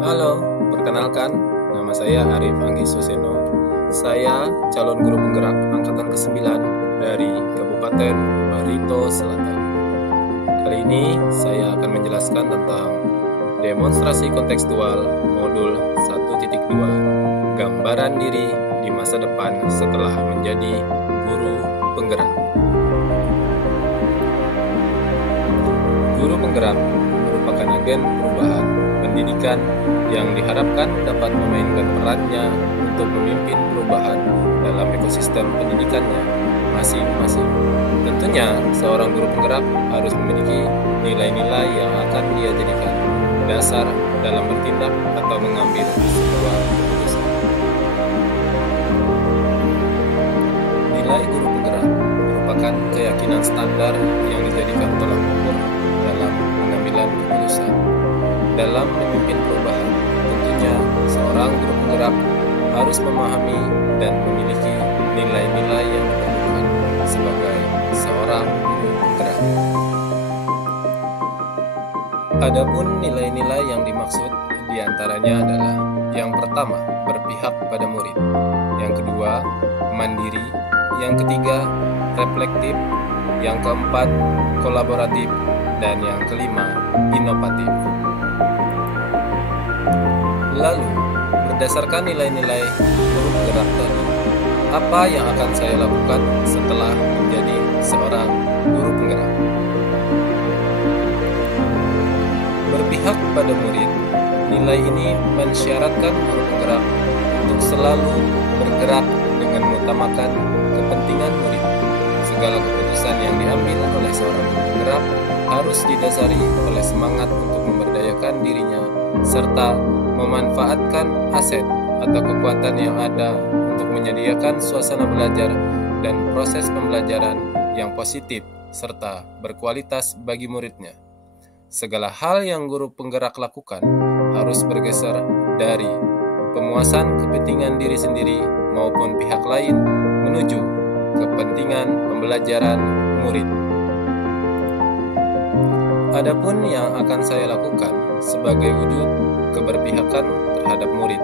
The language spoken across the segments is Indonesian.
Halo, perkenalkan, nama saya Arif Anggi Suseno. Saya calon guru penggerak angkatan ke-9 dari Kabupaten Barito Selatan. Kali ini saya akan menjelaskan tentang demonstrasi kontekstual modul 1.2, gambaran diri di masa depan setelah menjadi guru penggerak. Guru penggerak merupakan agen perubahan pendidikan yang diharapkan dapat memainkan perannya untuk memimpin perubahan dalam ekosistem pendidikannya masing-masing. Tentunya, seorang guru penggerak harus memiliki nilai-nilai yang akan dia jadikan dasar dalam bertindak atau mengambil sebuah keputusan. Nilai guru penggerak merupakan keyakinan standar yang dijadikan tolak ukur dalam pengambilan keputusan. Dalam memimpin perubahan, tentunya seorang guru penggerak harus memahami dan memiliki nilai-nilai yang diperlukan sebagai seorang guru penggerak. Adapun nilai-nilai yang dimaksud diantaranya adalah: yang pertama, berpihak pada murid; yang kedua, mandiri; yang ketiga, reflektif; yang keempat, kolaboratif; dan yang kelima, inovatif. Lalu, berdasarkan nilai-nilai guru penggerak tadi, apa yang akan saya lakukan setelah menjadi seorang guru penggerak? Berpihak pada murid, nilai ini mensyaratkan guru penggerak untuk selalu bergerak dengan mengutamakan kepentingan murid. Segala keputusan yang diambil oleh seorang guru penggerak harus didasari oleh semangat untuk memberdayakan dirinya serta memanfaatkan aset atau kekuatan yang ada untuk menyediakan suasana belajar dan proses pembelajaran yang positif serta berkualitas bagi muridnya. Segala hal yang guru penggerak lakukan harus bergeser dari pemuasan kepentingan diri sendiri maupun pihak lain menuju kepentingan pembelajaran murid. Adapun yang akan saya lakukan sebagai wujud keberpihakan terhadap murid.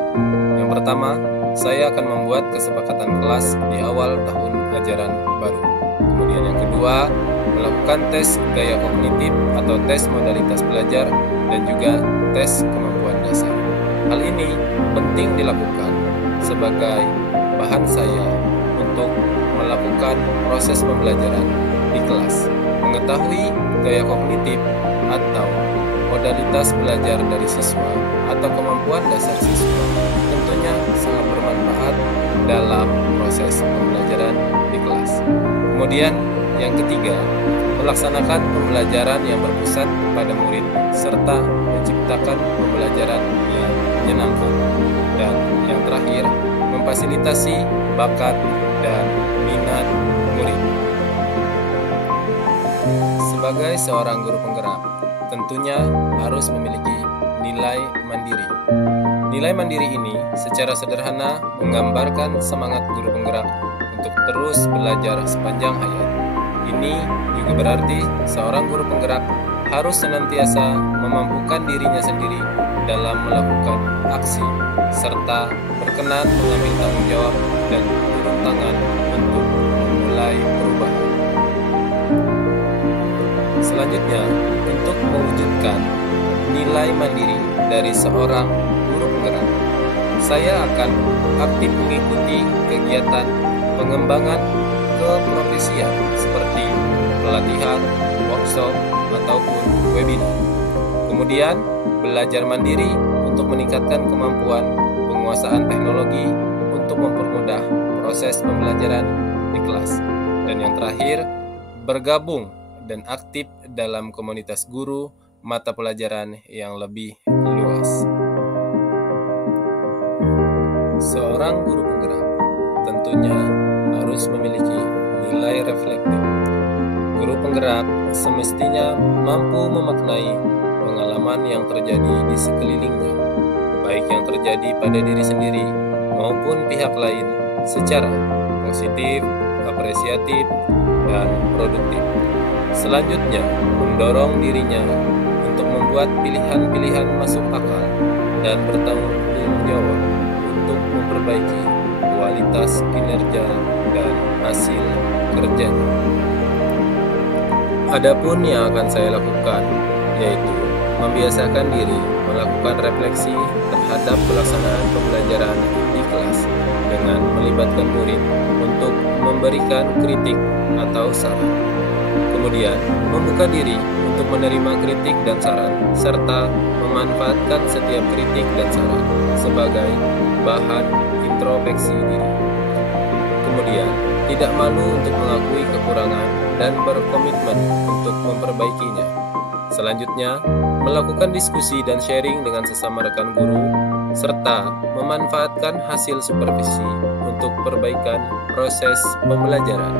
Yang pertama, saya akan membuat kesepakatan kelas di awal tahun ajaran baru. Kemudian yang kedua, melakukan tes gaya kognitif atau tes modalitas belajar dan juga tes kemampuan dasar. Hal ini penting dilakukan sebagai bahan saya untuk melakukan proses pembelajaran di kelas. Mengetahui gaya kognitif atau modalitas belajar dari siswa atau kemampuan dasar siswa tentunya sangat bermanfaat dalam proses pembelajaran di kelas. Kemudian yang ketiga, melaksanakan pembelajaran yang berpusat pada murid serta menciptakan pembelajaran yang menyenangkan. Dan yang terakhir, memfasilitasi bakat dan minat murid. Sebagai seorang guru penggerak, tentunya harus memiliki nilai mandiri. Nilai mandiri ini secara sederhana menggambarkan semangat guru penggerak untuk terus belajar sepanjang hayat. Ini juga berarti seorang guru penggerak harus senantiasa memampukan dirinya sendiri dalam melakukan aksi, serta berkenan mengambil tanggung jawab dan turun tangan untuk memulai perubahan. Selanjutnya, untuk mewujudkan nilai mandiri dari seorang guru penggerak, saya akan aktif mengikuti kegiatan pengembangan keprofesian seperti pelatihan, workshop, ataupun webinar. Kemudian, belajar mandiri untuk meningkatkan kemampuan penguasaan teknologi untuk mempermudah proses pembelajaran di kelas. Dan yang terakhir, bergabung dan aktif dalam komunitas guru mata pelajaran yang lebih luas. Seorang guru penggerak tentunya harus memiliki nilai reflektif. Guru penggerak semestinya mampu memaknai pengalaman yang terjadi di sekelilingnya, baik yang terjadi pada diri sendiri maupun pihak lain, secara positif, apresiatif, dan produktif. Selanjutnya, mendorong dirinya untuk membuat pilihan-pilihan masuk akal dan bertanggung jawab untuk memperbaiki kualitas kinerja dan hasil kerjanya. Adapun yang akan saya lakukan yaitu membiasakan diri melakukan refleksi terhadap pelaksanaan pembelajaran di kelas dengan melibatkan murid untuk memberikan kritik atau saran. Kemudian, membuka diri untuk menerima kritik dan saran, serta memanfaatkan setiap kritik dan saran sebagai bahan introspeksi diri. Kemudian, tidak malu untuk mengakui kekurangan dan berkomitmen untuk memperbaikinya. Selanjutnya, melakukan diskusi dan sharing dengan sesama rekan guru, serta memanfaatkan hasil supervisi untuk perbaikan proses pembelajaran.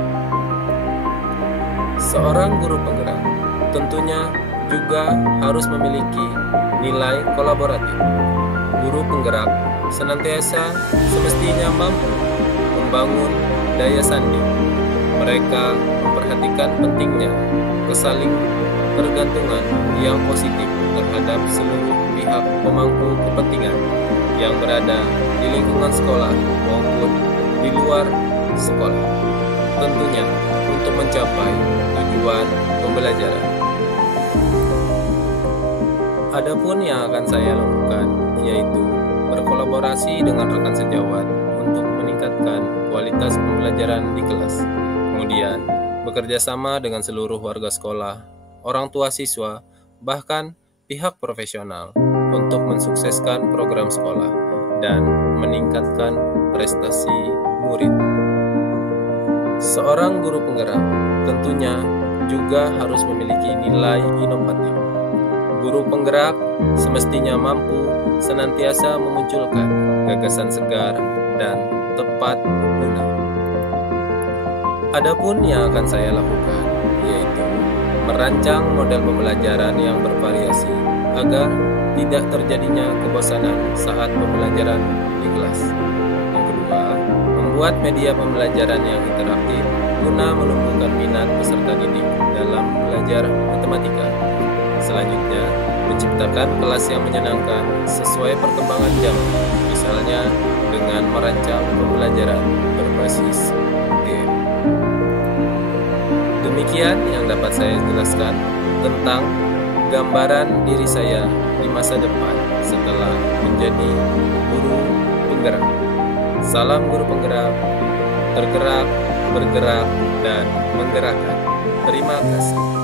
Seorang guru penggerak tentunya juga harus memiliki nilai kolaboratif. Guru penggerak senantiasa semestinya mampu membangun daya sanding. Mereka memperhatikan pentingnya kesaling pergantungan yang positif terhadap seluruh pihak pemangku kepentingan yang berada di lingkungan sekolah maupun di luar sekolah, tentunya untuk mencapai tujuan pembelajaran. Adapun yang akan saya lakukan yaitu berkolaborasi dengan rekan sejawat untuk meningkatkan kualitas pembelajaran di kelas. Kemudian, bekerja sama dengan seluruh warga sekolah, orang tua siswa, bahkan pihak profesional untuk mensukseskan program sekolah dan meningkatkan prestasi murid. Seorang guru penggerak tentunya juga harus memiliki nilai inovatif. Guru penggerak semestinya mampu senantiasa memunculkan gagasan segar dan tepat guna. Adapun yang akan saya lakukan yaitu merancang model pembelajaran yang bervariasi agar tidak terjadinya kebosanan saat pembelajaran di kelas. Yang kedua, membuat media pembelajaran yang interaktif guna menumbuhkan minat peserta didik dalam belajar matematika. Selanjutnya, menciptakan kelas yang menyenangkan sesuai perkembangan zaman, misalnya dengan merancang pembelajaran berbasis game. Demikian yang dapat saya jelaskan tentang gambaran diri saya di masa depan setelah menjadi guru penggerak. Salam guru penggerak, tergerak, bergerak, dan menggerakkan. Terima kasih.